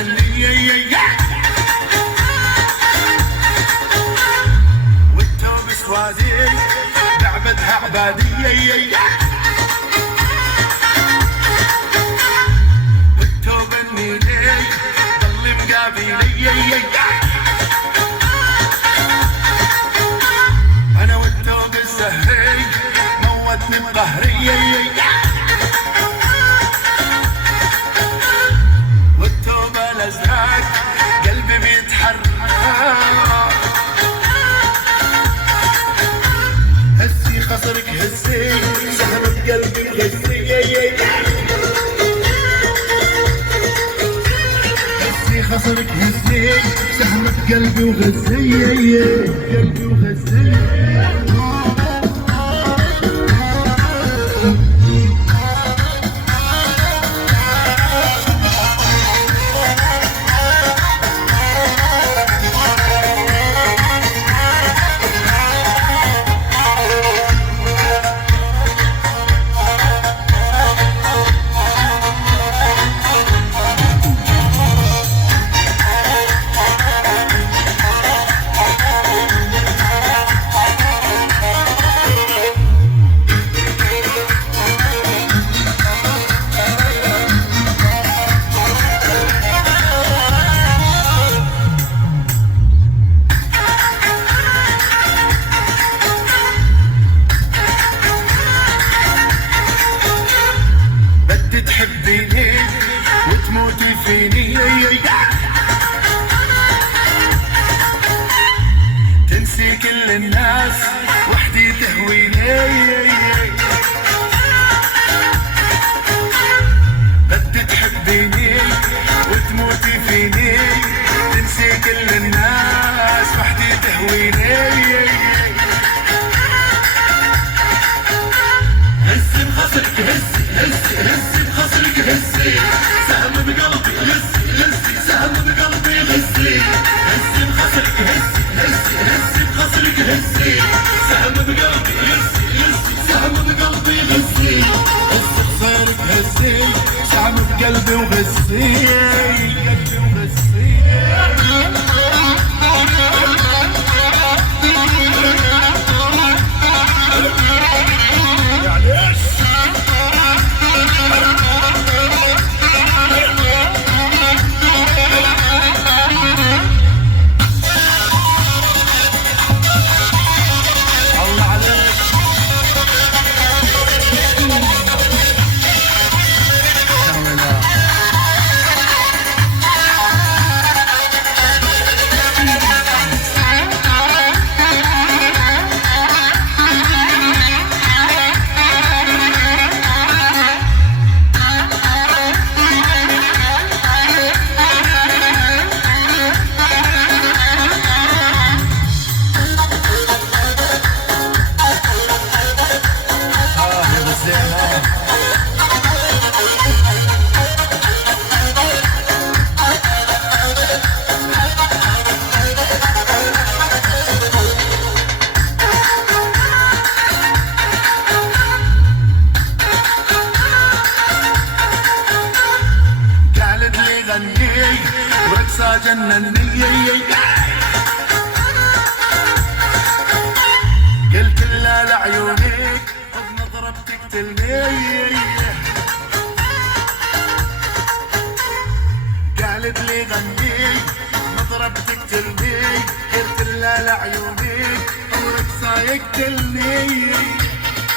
جنني والتوب سوادي بعبدها عبادية والتوب النيلي ضل مقابلي انا والتوب السهري موتني بقهري والتوب الازرق قلبي بيتحرك هسي خصرك هسي سهم بقلبي مغزي هسي خصرك هسي سهم بقلبي وغزي قلبي وغزي تحبيني وتموتي فيني تنسي كل الناس وحدي تهويني بدي تحبيني وتموتي فيني تنسي كل الناس وحدي تهويني هسي بخصرك هسي بخصرك هسي سهم بقلبي غزي سهم بقلبي غزي هسي بخصرك هسي بخصرك هسي سهم بقلبي غزي سهم بقلبي غزي هسي بخصرك هسي سهم بقلبي وغزي ورقصة جنني قلت لا لعيونك بنظرة بتقتلني قالت لي غني نظرة بتقتلني قلت لا لعيونك ورقصة يقتلني